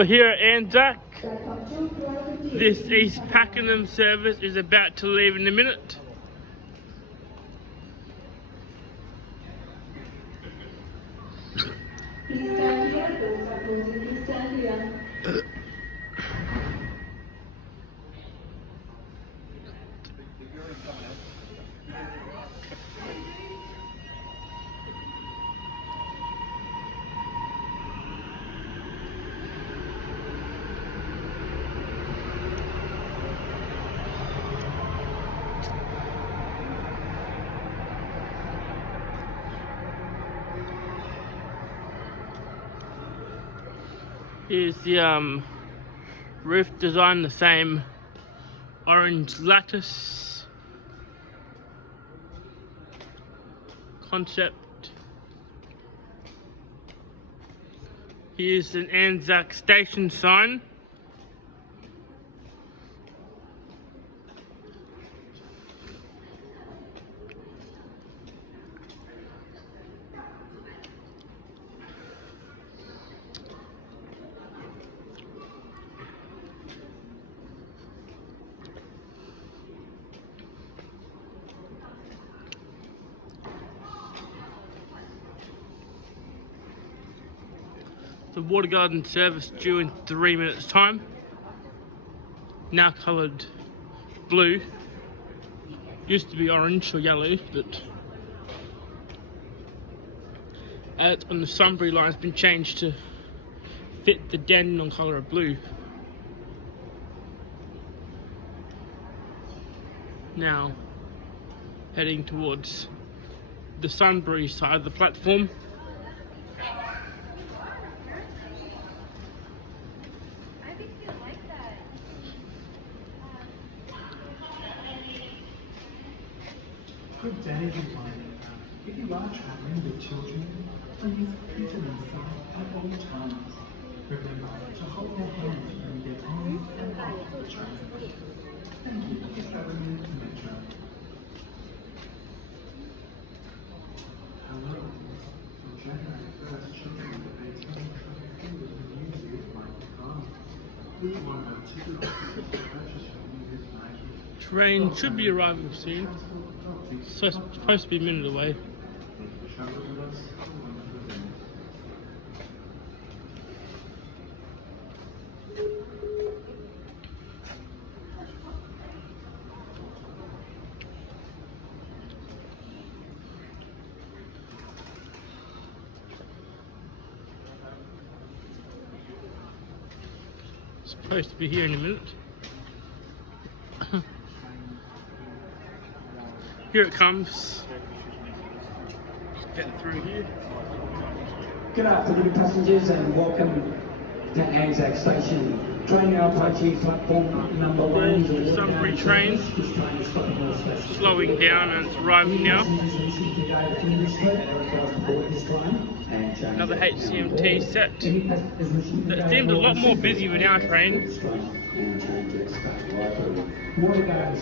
We're here at Anzac. This East Pakenham service is about to leave in a minute. Please stand here, doors are closing, please stand here. Here's the roof design, the same orange lattice concept. Here's an Anzac station sign. The water garden service due in 3 minutes time. Now coloured blue. Used to be orange or yellow, but on the Sunbury line has been changed to fit the Dandenong colour of blue. Now heading towards the Sunbury side of the platform. Good day, everyone. If you are travelling with children, please keep them inside at all times. Remember to hold their hands when you get on and off the train. Thank you for travelling with the Metro. Hello. On January 1st, children will be taken travelling with the new youth bike car. We want our ticket officers to purchase from new youth bike. Train should be arriving soon. So it's supposed to be a minute away. Supposed to be here in a minute. Here it comes. Just getting through here. Good afternoon, passengers, and welcome to Anzac Station. Train now approaching platform number 1. The Sunbury train slowing down and it's arriving now. Another HCMT set. It seemed a lot more busy with our train.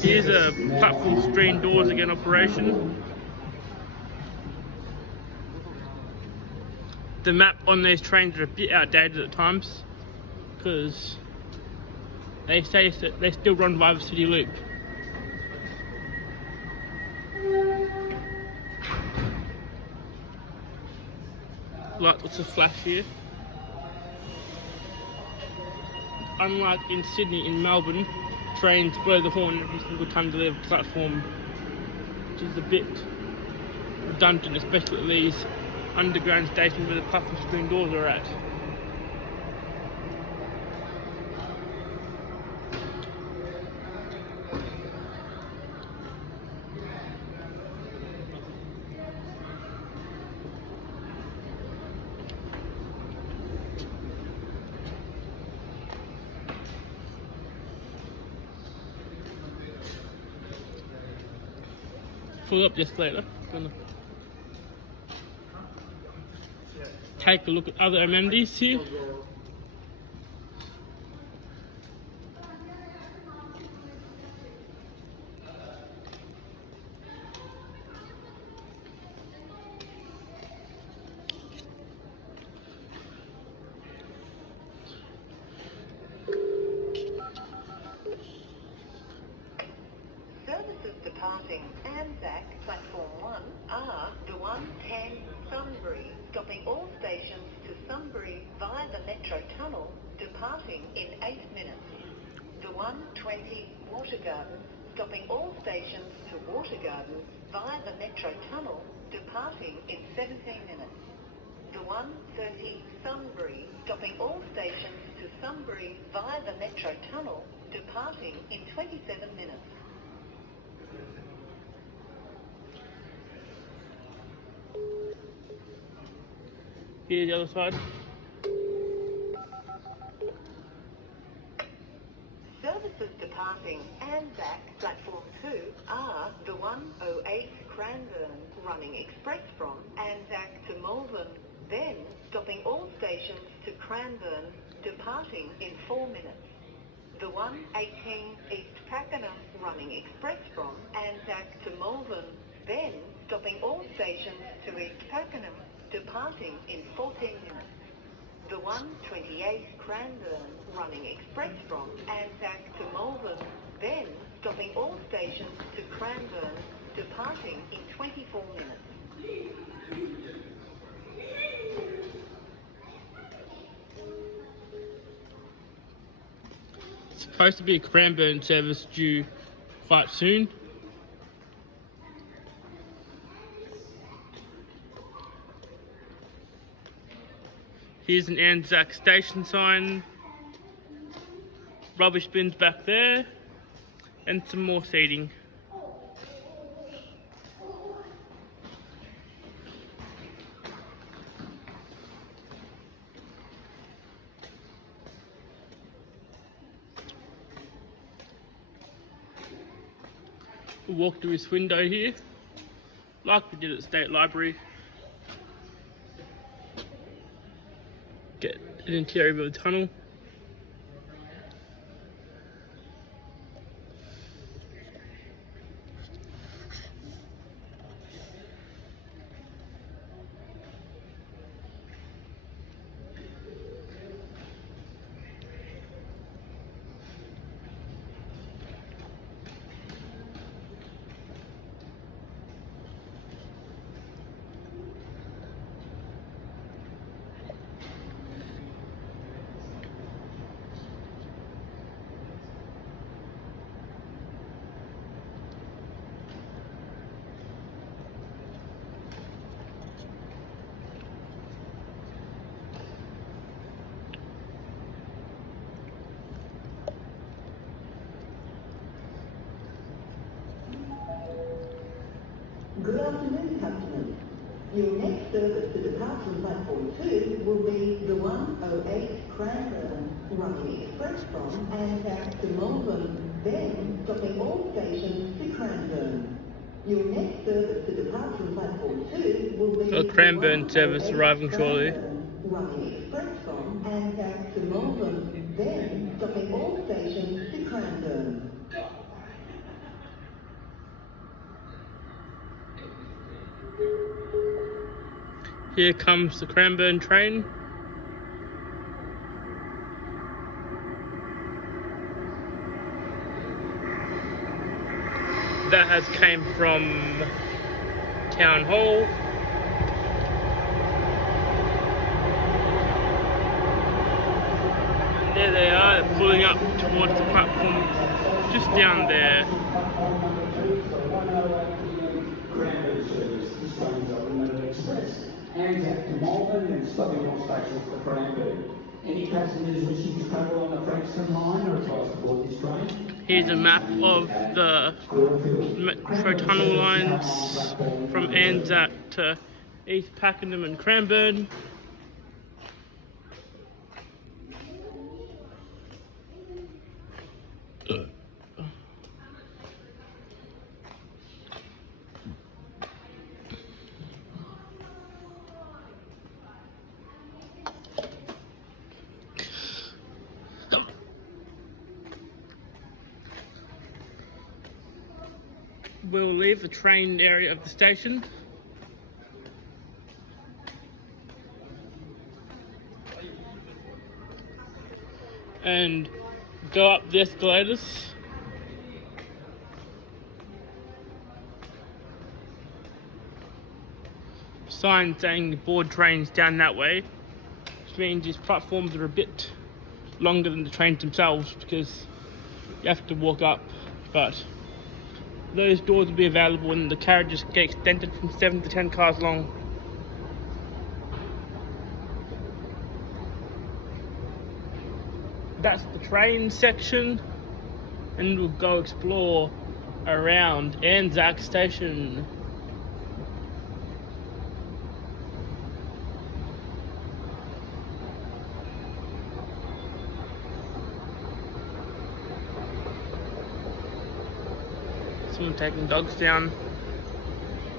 Here's a platform screen doors again operation. The map on these trains are a bit outdated at times because they say that they still run via the city loop. Like lots of flash here. Unlike in Sydney, in Melbourne, trains blow the horn every single time they leave a platform, which is a bit redundant, especially at these underground stations where the platform screen doors are at. Fill up just later. Gonna take a look at other amenities here. Metro Tunnel, departing in 8 minutes. The 120 Water Garden, stopping all stations to Water Garden via the Metro Tunnel, departing in 17 minutes. The 130 Sunbury, stopping all stations to Sunbury via the Metro Tunnel, departing in 27 minutes. Here's the other side. Services departing Anzac Platform 2 are the 108 Cranbourne running express from Anzac to Malvern, then stopping all stations to Cranbourne, departing in 4 minutes. The 118 East Pakenham running express from Anzac to Malvern, then stopping all stations to East Pakenham, departing in 14 minutes. The 128 Cranbourne running express from Anzac to Malvern, then stopping all stations to Cranbourne, departing in 24 minutes. It's supposed to be a Cranbourne service due quite soon. Here's an Anzac station sign, rubbish bins back there, and some more seating. We'll walk through this window here, like we did at the State Library. Get an interior of the tunnel. Good afternoon, customers. Your next service to depart from platform 2 will be the 108 Cranbourne running express from Anzac to Malvern, then stopping all stations to Cranbourne. Your next service to depart from platform 2 will be The Cranbourne service arriving shortly. Running express from Anzac to Malvern, then stopping all stations to Cranbourne. Here comes the Cranbourne train. That has came from Town Hall. And there they are, they're pulling up towards the platform just down there. Cranbourne service. This train's a limited express. Anzac to Malvern and stopping all stations for Cranbourne. Any passengers wishing to travel on the Frankston line are advised to board this train. Here's a map of the Metro Tunnel lines from Anzac to East Pakenham and Cranbourne. We'll leave the train area of the station and go up the escalators. Sign saying board trains down that way. which means these platforms are a bit longer than the trains themselves because you have to walk up, but those doors will be available and the carriages get extended from 7 to 10 cars long. That's the train section, and we'll go explore around Anzac station. Someone taking dogs down.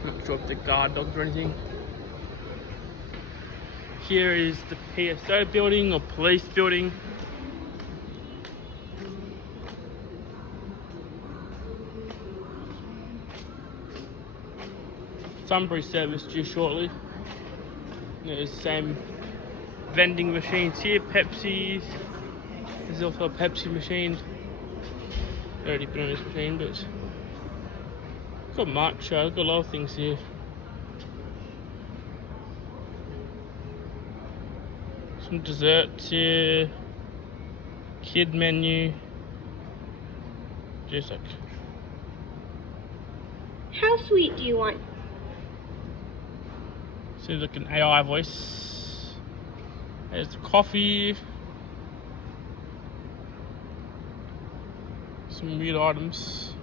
Not sure if they're guard dogs or anything. Here is the PSO building or police building. Sunbury service due shortly. There's the same vending machines here, Pepsi's. There's also a Pepsi machine. Already been on this machine, but got matcha, got a lot of things here. Some desserts here. Kid menu. Just like. How sweet do you want? Seems like an AI voice. There's the coffee. Some weird items.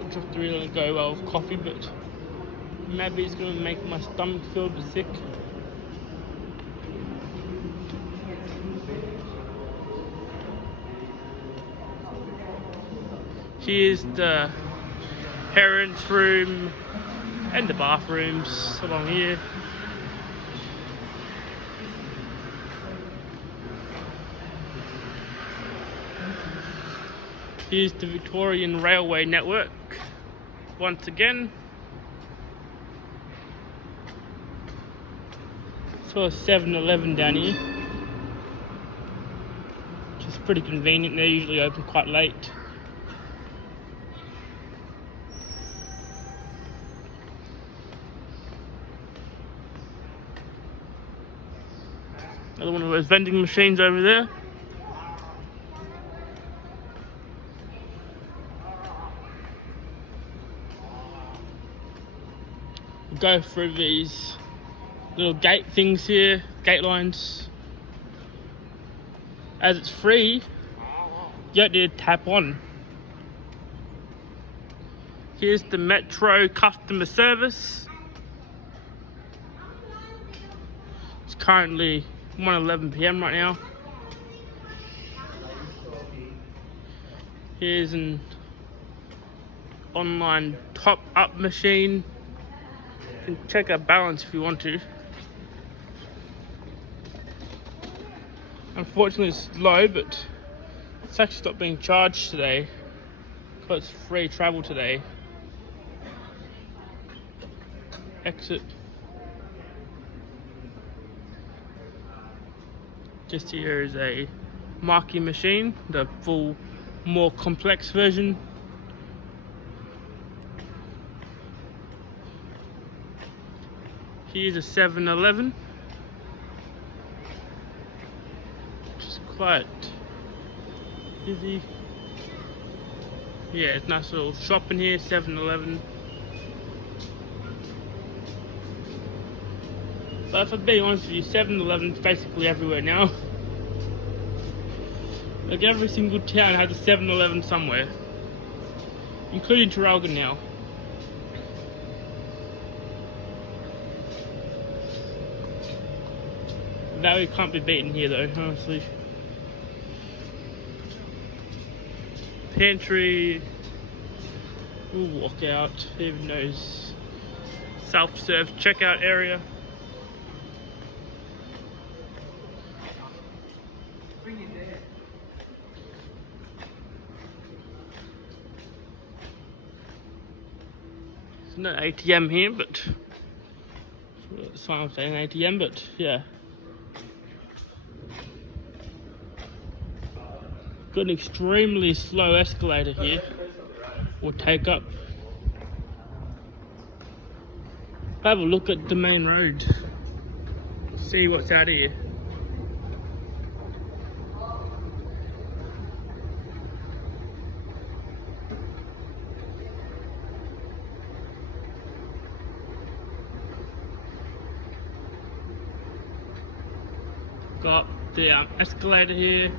Not sure if they really go well with coffee, but maybe it's going to make my stomach feel a bit sick. Here's the parents' room and the bathrooms along here. Here's the Victorian Railway network once again. So a 7-Eleven down here, which is pretty convenient. They're usually open quite late. Another one of those vending machines over there. We'll go through these little gate things here, gate lines. As it's free, you don't need to tap on. Here's the Metro customer service. It's currently 1:11 PM right now. Here's an online top-up machine. You can check our balance if you want to. Unfortunately it's low, but it's actually stopped being charged today because it's free travel today. Exit. Just here is a marquee machine, the full, more complex version. Here's a 7-Eleven, which is quite busy. Yeah, it's a nice little shop in here, 7-Eleven. But if I'm being honest with you, 7-Eleven's basically everywhere now. Like every single town has a 7-Eleven somewhere, including Traralgon now. Value can't be beaten here though, honestly. Pantry. We'll walk out, who even knows. Self-serve checkout area. There's no ATM here, but it's fine I'm saying ATM, but yeah. Got an extremely slow escalator here, or take up. Have a look at the main road. See what's out here. Got the escalator here.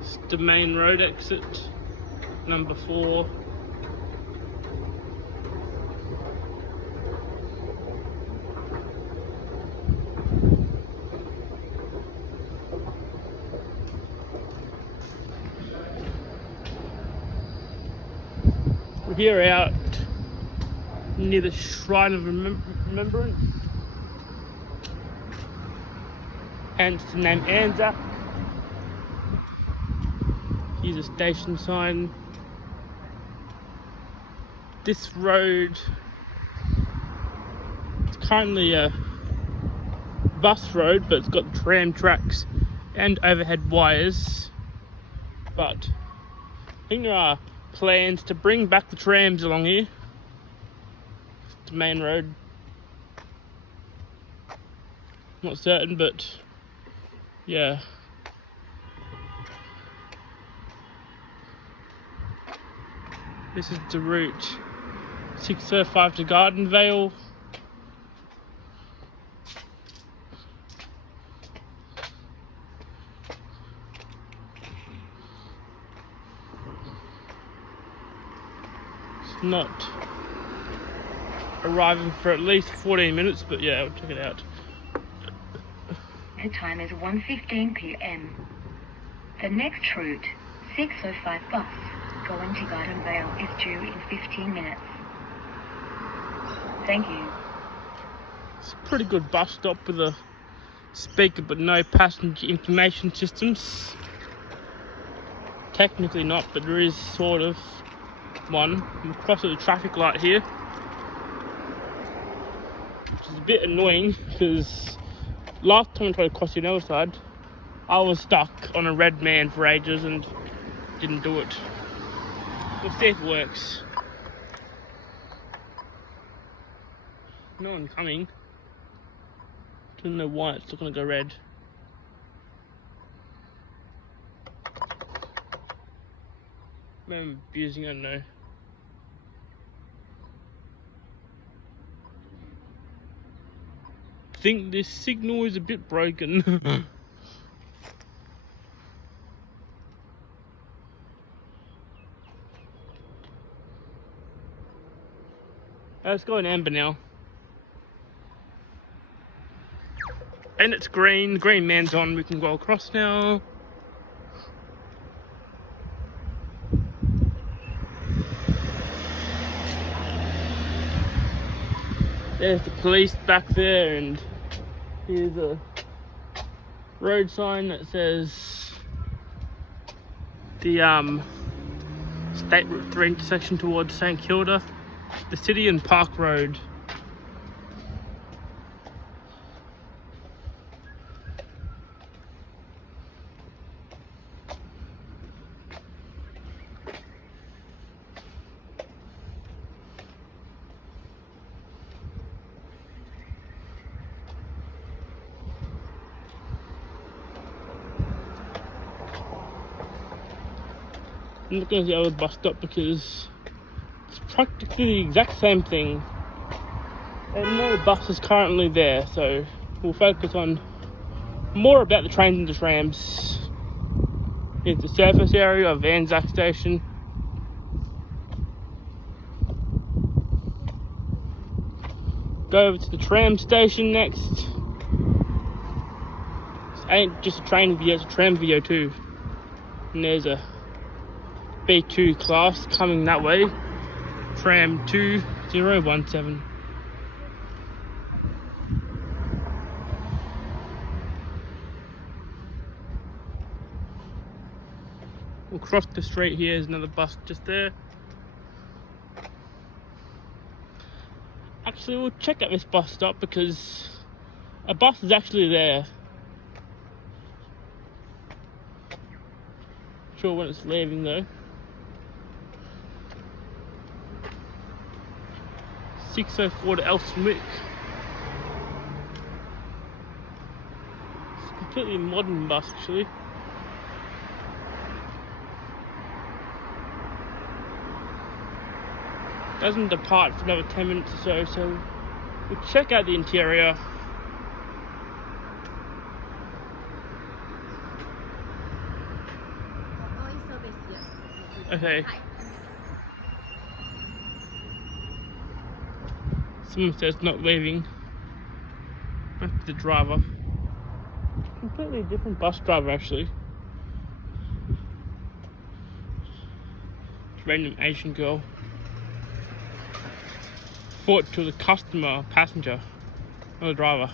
It's the main road exit, number 4. We're here out near the Shrine of Remembrance, hence the name Anzac. Here's a station sign. This road is currently a bus road, but it's got tram tracks and overhead wires. But I think there are plans to bring back the trams along here. It's the main road. Not certain, but yeah. This is the route 605 to Gardenvale. It's not arriving for at least 14 minutes, but yeah, we'll check it out. The time is 1:15 p.m. The next route, 605 bus, going to Gardenvale, is due in 15 minutes. Thank you. It's a pretty good bus stop with a speaker but no passenger information systems. Technically not, but there is sort of one. I'm crossing the traffic light here, which is a bit annoying because last time I tried to cross the other side, I was stuck on a red man for ages and didn't do it. We'll see if it works. No one coming. Don't know why it's not gonna go red. Maybe I'm abusing it, I don't know. I think this signal is a bit broken. Let's go in amber now. And it's green. Green man's on. We can go across now. There's the police back there, and here's a road sign that says the State Route 3 intersection towards St Kilda, the City and Park Road. I'm not going to the other bus stop because it's practically the exact same thing and no bus is currently there, so we'll focus on more about the trains and the trams. Here's the surface area of Anzac station. Go over to the tram station next. This ain't just a train video, it's a tram video too. And there's a B2 class coming that way, tram 2017. We'll cross the street here, there's another bus just there. Actually, we'll check out this bus stop because a bus is actually there. sure when it's leaving though. 6:04 to Elswick. It's a completely modern bus actually. Doesn't depart for another 10 minutes or so, so we'll check out the interior. Okay. Someone says not leaving. That's the driver. Completely different bus driver actually. Random Asian girl. Thought to the customer, passenger, not the driver.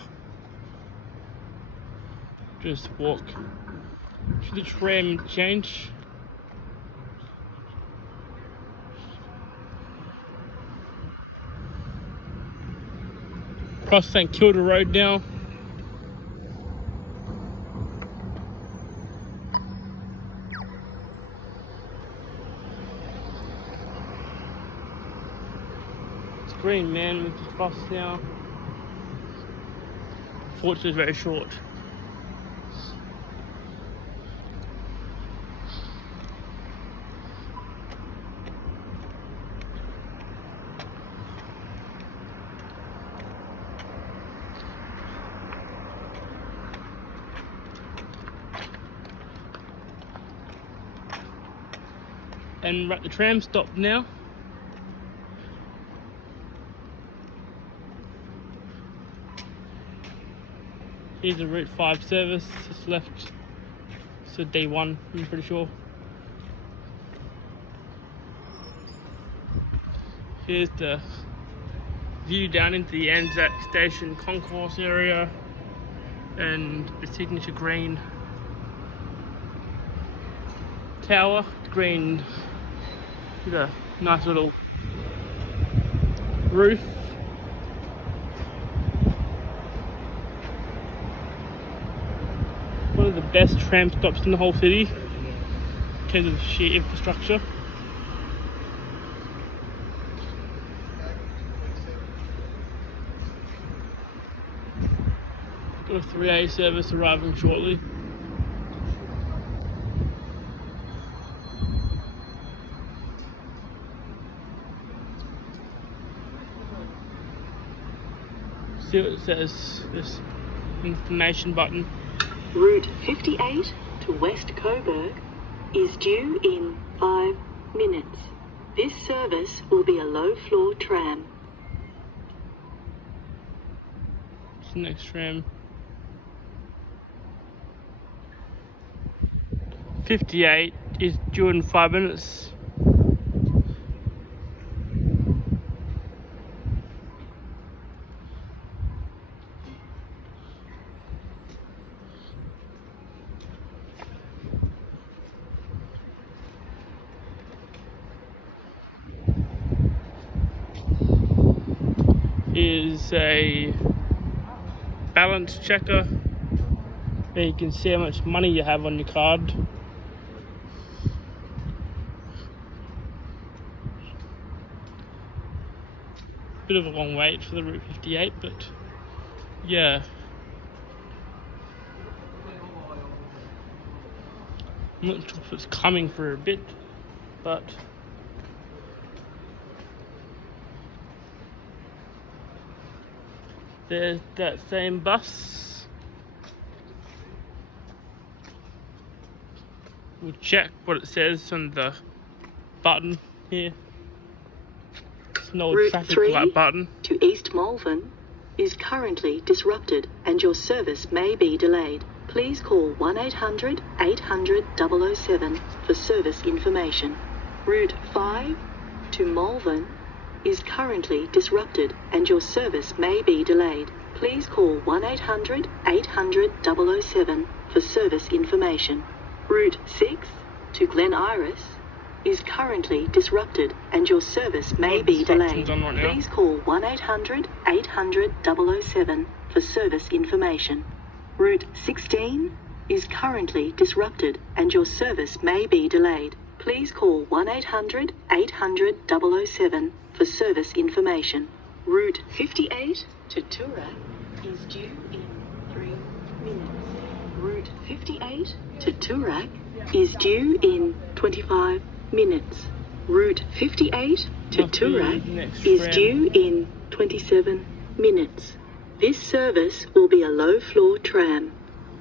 Just walk to the tram change. Cross St Kilda Road now. Green man with the bus now. Unfortunately, it's very short. And we're at the tram stop now. Here's a Route 5 service, just left, so D1, I'm pretty sure. Here's the view down into the Anzac station concourse area and the signature green tower, green with a nice little roof. One of the best tram stops in the whole city in terms of sheer infrastructure. Got a 3A service arriving shortly. See what it says, this information button. Route 58 to West Coburg is due in 5 minutes. This service will be a low-floor tram. It's the next tram. 58 is due in 5 minutes. Is a balance checker, and you can see how much money you have on your card. Bit of a long wait for the Route 58, but yeah. I'm not sure if it's coming for a bit, but there's that same bus. We'll check what it says on the button here. It's no Route traffic 3 light button. to East Malvern is currently disrupted and your service may be delayed. Please call 1-800-800-007 for service information. Route 5 to Malvern is currently disrupted and your service may be delayed. Please call 1-800-800-007 for service information. Route 6 to Glen Iris is currently disrupted and your service may be delayed. Please call 1-800-800-007 for service information. Route 16 is currently disrupted and your service may be delayed. Please call 1-800-800-007 for service information. Route 58 to Toorak is due in 3 minutes. Route 58 to Toorak is due in 25 minutes. Route 58 to Toorak is due in 27 minutes. This service will be a low-floor tram.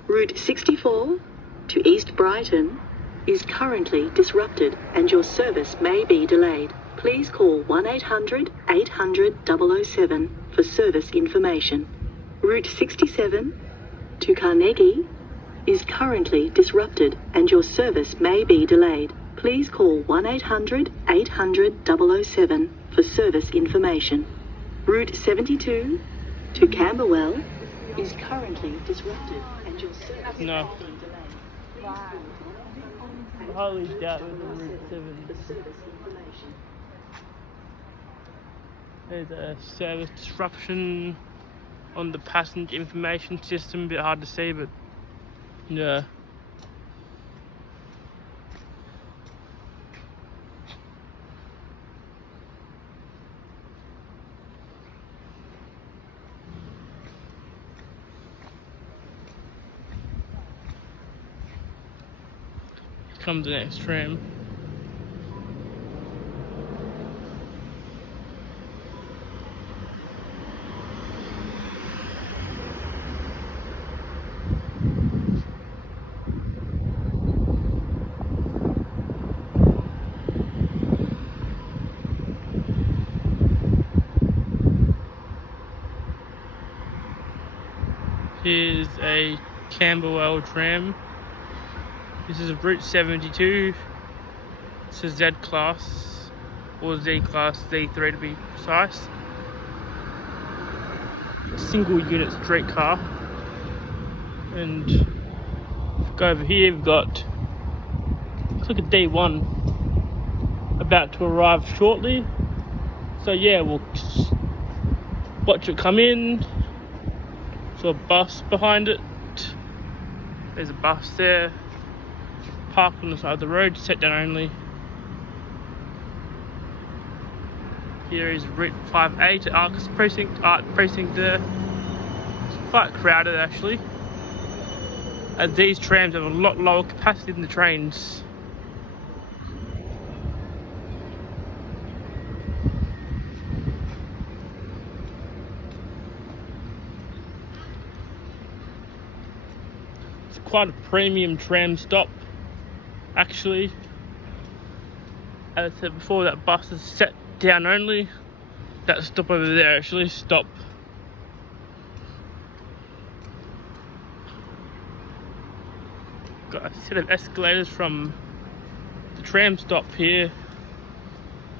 Route 64 to East Brighton is currently disrupted and your service may be delayed. Please call 1-800-800-007 for service information. Route 67 to Carnegie is currently disrupted and your service may be delayed. Please call 1-800-800-007 for service information. Route 72 to Camberwell is currently disrupted and your service may be delayed. I highly doubt it was on Route 7. For service information. There's a service disruption on the passenger information system, a bit hard to see, but yeah. Here comes the next tram. Here's a Camberwell tram. This is Route 72. It's a Z class, or Z class, Z3 to be precise. Single unit streetcar. And if we go over here, we've got, looks like a D1 about to arrive shortly. So yeah, we'll just watch it come in. So a bus behind it. There's a bus there. Parked on the side of the road, set down only. Here is Route 58 at Arcus Precinct, Art Precinct there. It's quite crowded actually, as these trams have a lot lower capacity than the trains. It's quite a premium tram stop actually. As I said before, that bus is set down only. That stop over there actually, stop. Got a set of escalators from the tram stop here.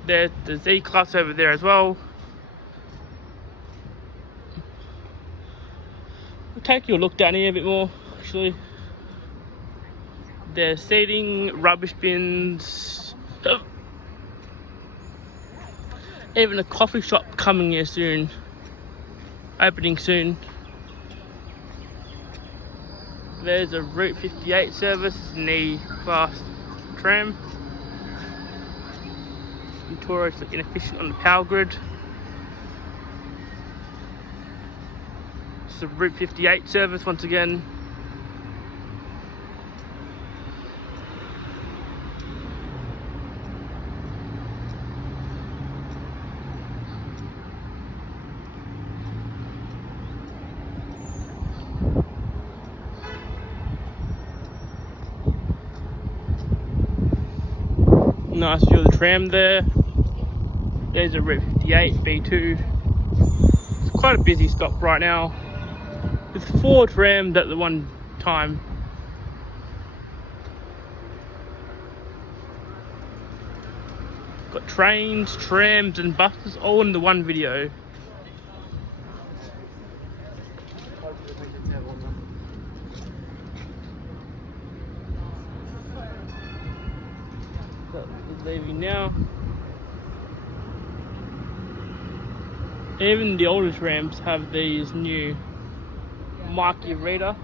There's the Z class over there as well. I'll take you a look down here a bit more actually. There's seating, rubbish bins, even a coffee shop coming here soon, opening soon. There's a Route 58 service, an E class tram. Notoriously inefficient on the power grid. It's a Route 58 service once again. Nice view of the tram there. There's a Route 58 B2. It's quite a busy stop right now, with 4 trams at the one time. Got trains, trams and buses all in the one video. Leaving now. Even the older trams have these new marquee reader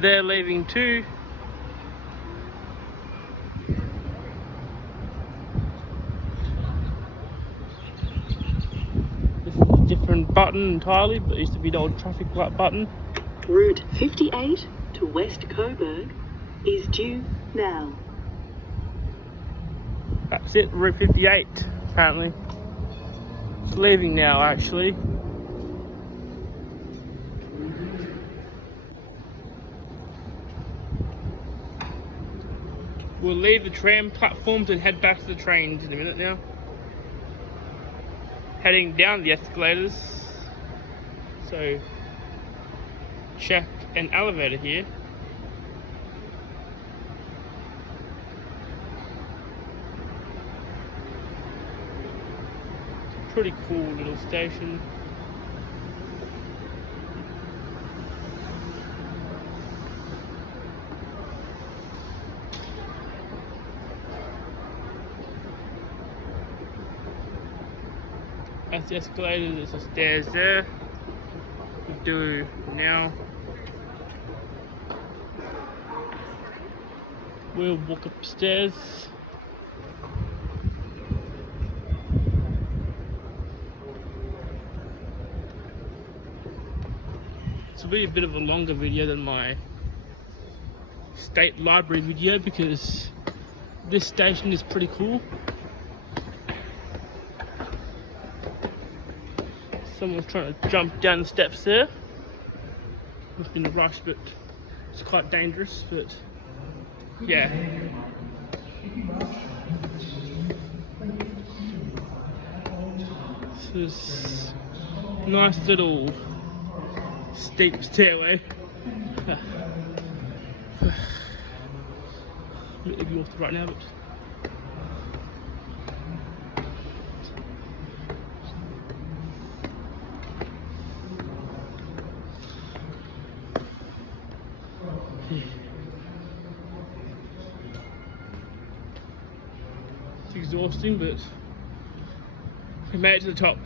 They're leaving too. This is a different button entirely, but it used to be the old traffic light button. Route 58 to West Coburg is due now. That's it, Route 58, apparently. It's leaving now, actually. We'll leave the tram platforms and head back to the trains in a minute now. Heading down the escalators. So, check an elevator here. Pretty cool little station. That's the escalator, there's the stairs there. We do now. We'll walk upstairs. This will be a bit of a longer video than my state library video because this station is pretty cool. Someone's trying to jump down the steps there. Must be in a rush, but it's quite dangerous, but yeah. This is a nice little steep stairway. Maybe off right now, but it's exhausting, but we made it to the top.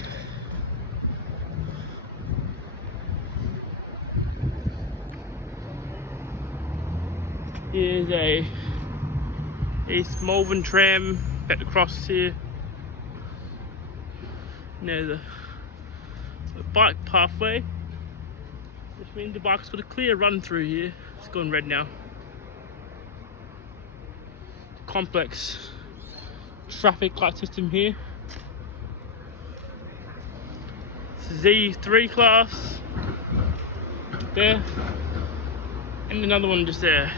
Here's a East Malvern tram back across here. Now the bike pathway, which means the bike's got a clear run through here. It's gone red now. Complex traffic light system here. Z3 class there, and another one just there.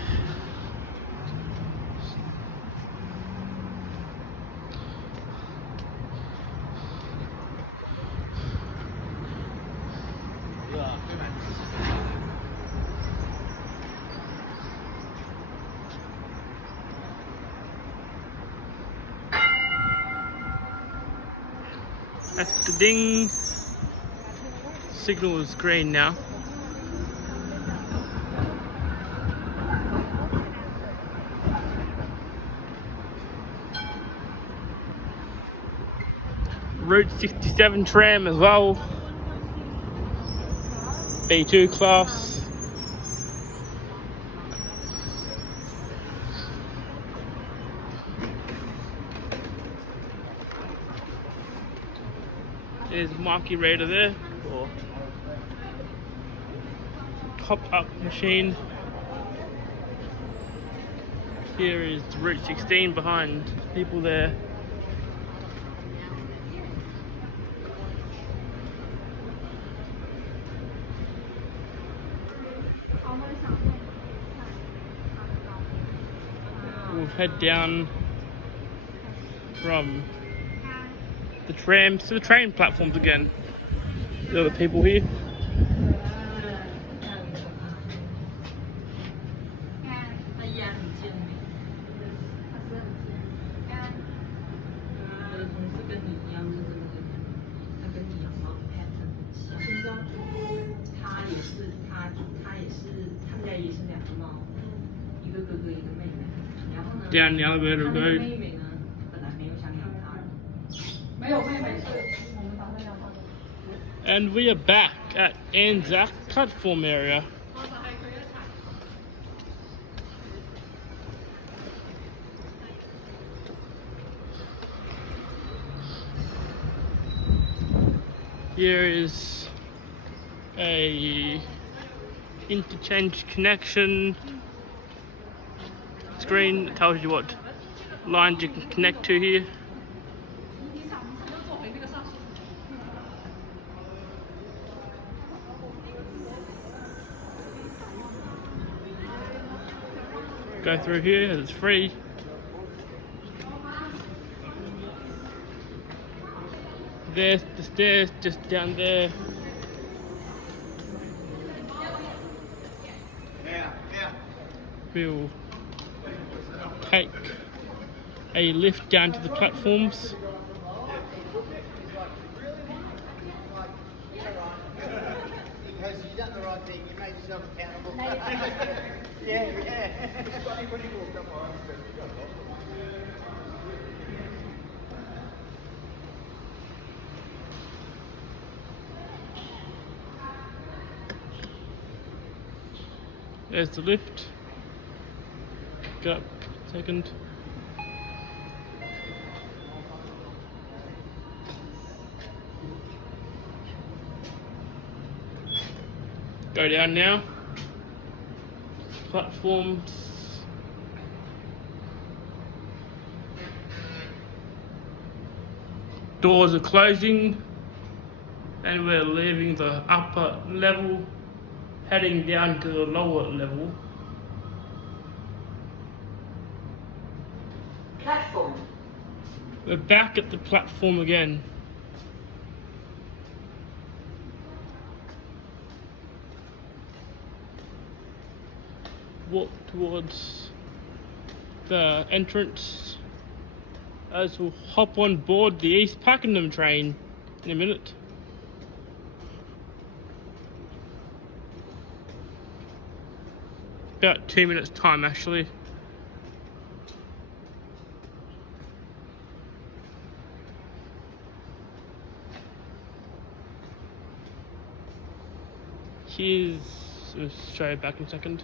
That's the ding. Signal is green now. Route 67 tram as well. B2 class. There's Marquee Radar there, or top-up machine. Here is Route 16 behind people there. We'll head down from the trams to the train platforms again. The other people here. Down the elevator we go. And we are back at Anzac platform area. Here is a interchange connection screen that tells you what lines you can connect to here. Go through here, it's free. There's the stairs just down there. We'll take a lift down to the platforms. Because you've done the right thing, you made yourself accountable. Yeah. There's the lift. Go up a second. Go down now. Platforms. Doors are closing, and we're leaving the upper level, heading down to the lower level. Platform. We're back at the platform again. Walk towards the entrance as we'll hop on board the East Pakenham train in a minute. About 2 minutes time actually. Here's, I'll show you back in a second.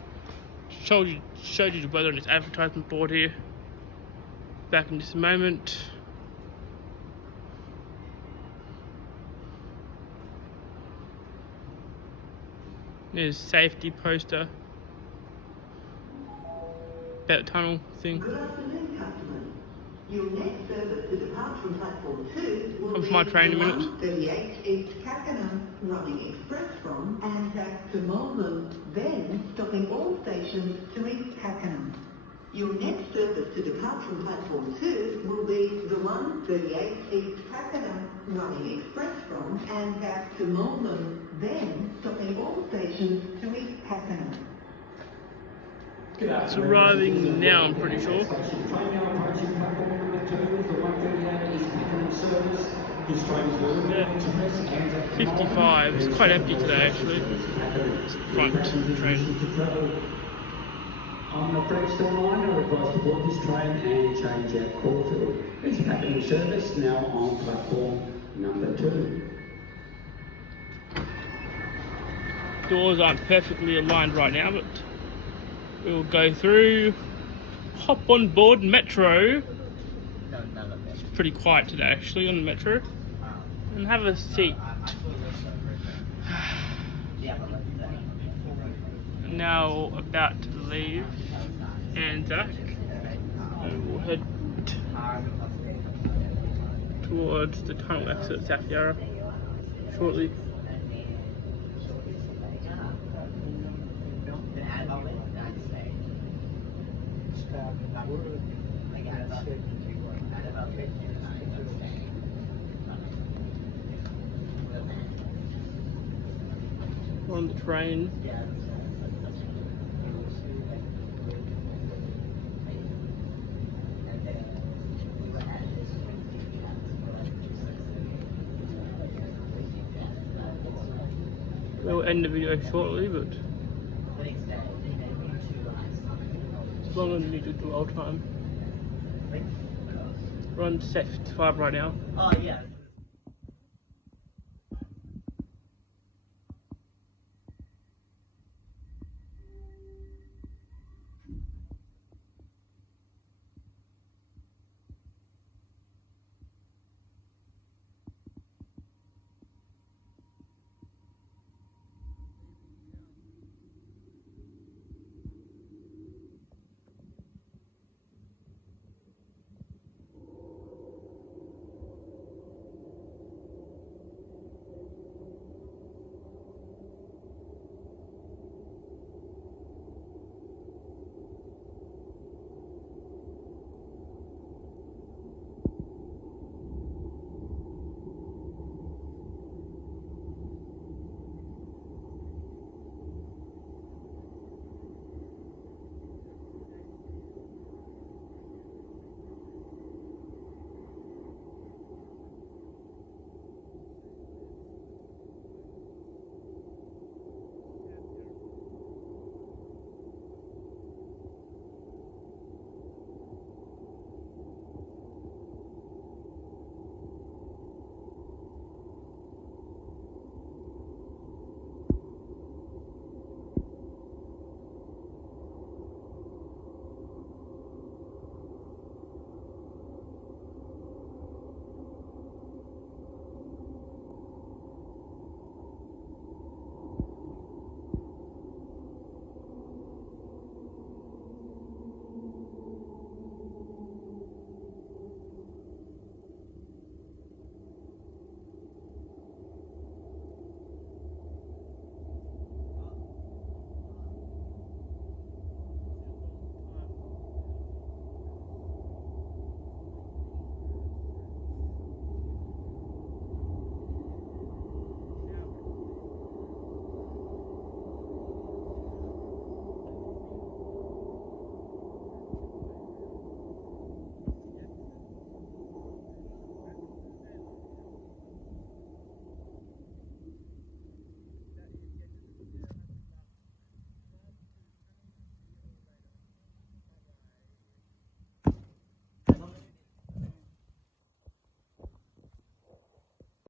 Showed you the weather on this advertisement board here. Back in just a moment. There's safety poster. That tunnel thing. Good afternoon, customers. Your next service to depart from platform 2 will Comes be my train in a minute. 138 East Pakenham, running express from Anzac to Malvern, then stopping all stations to East Pakenham. Your next service to depart from platform 2 will be the 138 East Pakenham, running express from Anzac to Malvern, then stopping all stations to East Pakenham. It's arriving now, I'm pretty sure. Train now approaching platform number 2 with the 138 East Pakenham service. This train is moving express Anzac to 55. It's quite empty today actually. It's front train. On the Frankston line, I advise to board this train and change at Caulfield. East Pakenham service now on platform number 2. Doors aren't perfectly aligned right now, but we'll go through, hop on board Metro. It's pretty quiet today actually on the Metro. And have a seat. Now about to leave Anzac, and we'll head towards the tunnel exit at South Yarra shortly. We're on the train. We'll end the video shortly, but it's longer than we do to our time. We're on set 55 right now. Oh, yeah.